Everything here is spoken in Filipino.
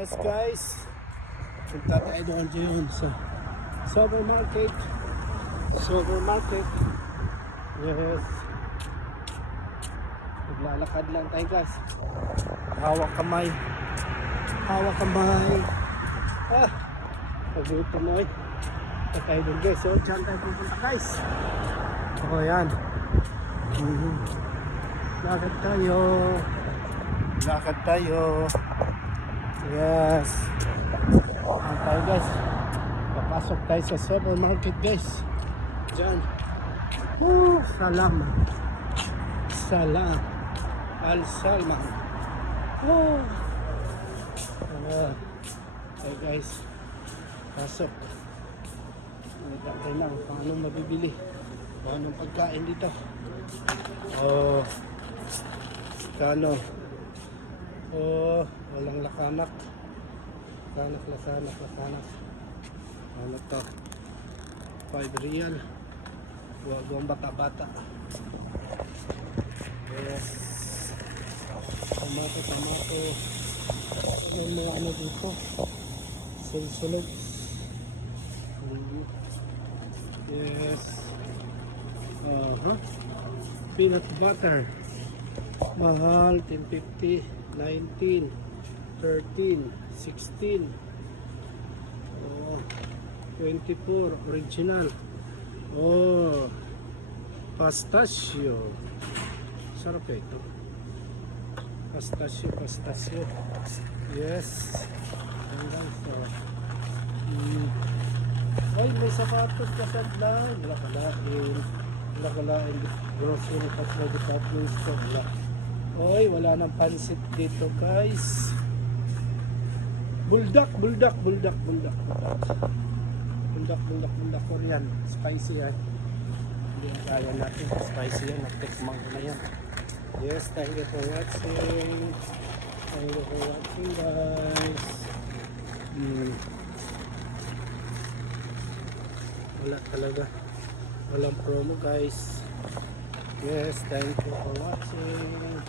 Yes guys, punta tayo doon dyan sa supermarket. Yes, naglalakad lang tayo guys. Hawak kamay. Paguto mo eh. Punta tayo doon guys. So dyan tayo pupunta guys. O yan. Lakad tayo. Yes. Ayan tayo guys. Papasok tayo sa supermarket guys. Diyan. Salam. Al-Salman. Okay guys. Pasok. Nagkakay lang. Paano mabibili? Paano pagkain dito? Kano? Walang lakanak. Lakanak. Ano to? 5 real. Buwag bata-bata. Yes. Tomato. Ano mga ano dito? Sulsulog. Yes. Peanut butter. Mahal, 10.50, 19, 13, 16, 24, original. Pistachio. Sarap ito. Pistachio. Yes. Ay, may sapatos ka sa dahil. Wala kalain. Grocery pa sa department store. Oy, wala nang pansit dito guys. Buldak Korean. Spicy yan. Hindi na kaya natin. Spicy yan. Nagtikmang ko na yan. Yes, thank you for watching. Guys. Wala talaga. Walang promo guys. Yes, thank you for watching.